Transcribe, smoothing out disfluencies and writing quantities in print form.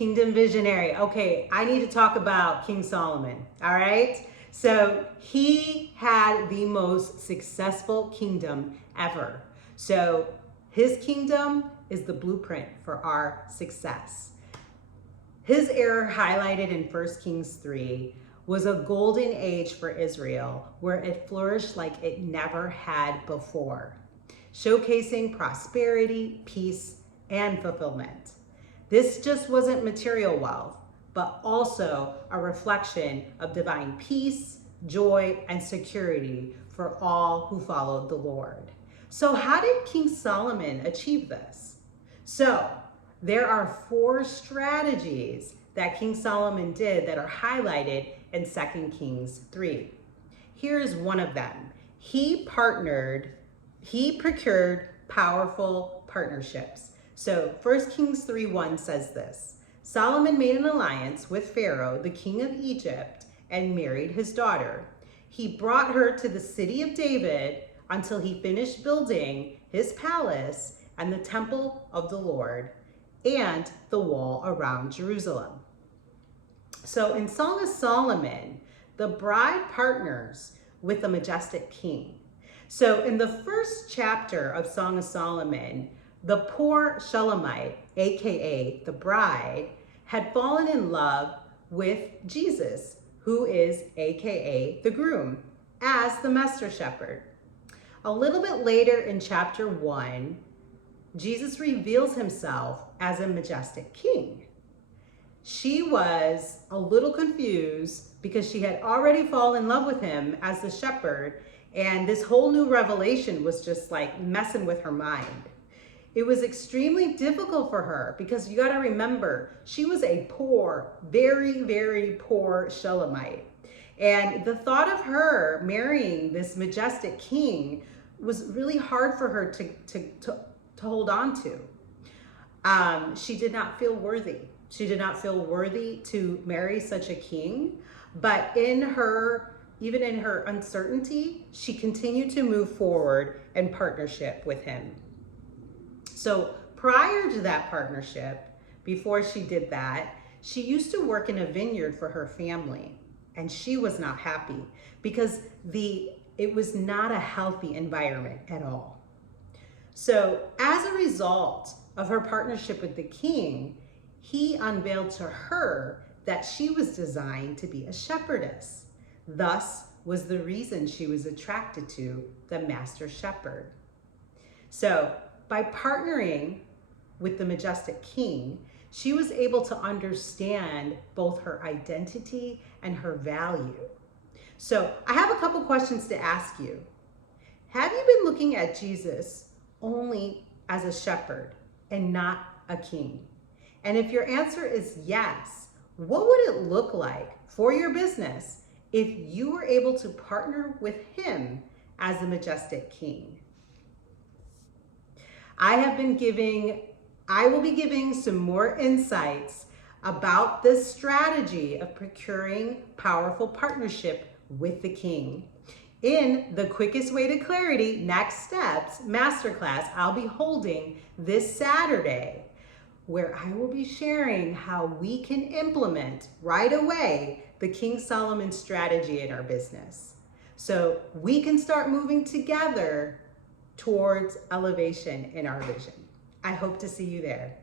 Kingdom visionary. Okay, I need to talk about King Solomon, all right? So he had the most successful kingdom ever. So his kingdom is the blueprint for our success. His era, highlighted in 1 Kings 3, was a golden age for Israel where it flourished like it never had before, showcasing prosperity, peace, and fulfillment. This just wasn't material wealth, but also a reflection of divine peace, joy, and security for all who followed the Lord. So how did King Solomon achieve this? So there are 4 strategies that King Solomon did that are highlighted in 2 Kings 3. Here's one of them. He procured powerful partnerships. So 1 Kings 3:1 says this: Solomon made an alliance with Pharaoh, the king of Egypt, and married his daughter. He brought her to the city of David until he finished building his palace and the temple of the Lord and the wall around Jerusalem. So in Song of Solomon, the bride partners with the majestic king. So in the first chapter of Song of Solomon, the poor Shulamite, aka the bride, had fallen in love with Jesus, who is aka the groom, as the master shepherd. A little bit later in chapter 1, Jesus reveals himself as a majestic king. She was a little confused because she had already fallen in love with him as the shepherd, and this whole new revelation was just like messing with her mind. It was extremely difficult for her because you got to remember, she was a poor, very, very poor Shulamite. And the thought of her marrying this majestic king was really hard for her to hold on to. She did not feel worthy. She did not feel worthy to marry such a king, but even in her uncertainty, she continued to move forward in partnership with him. So prior to that partnership, before she did that, she used to work in a vineyard for her family, and she was not happy because it was not a healthy environment at all. So as a result of her partnership with the king, he unveiled to her that she was designed to be a shepherdess. Thus was the reason she was attracted to the master shepherd. So by partnering with the majestic king, she was able to understand both her identity and her value. So I have a couple questions to ask you. Have you been looking at Jesus only as a shepherd and not a king? And if your answer is yes, what would it look like for your business if you were able to partner with him as the majestic king? I will be giving some more insights about this strategy of procuring powerful partnership with the king in the Quickest Way to Clarity Next Steps Masterclass I'll be holding this Saturday, where I will be sharing how we can implement right away the King Solomon strategy in our business, so we can start moving together towards elevation in our vision. I hope to see you there.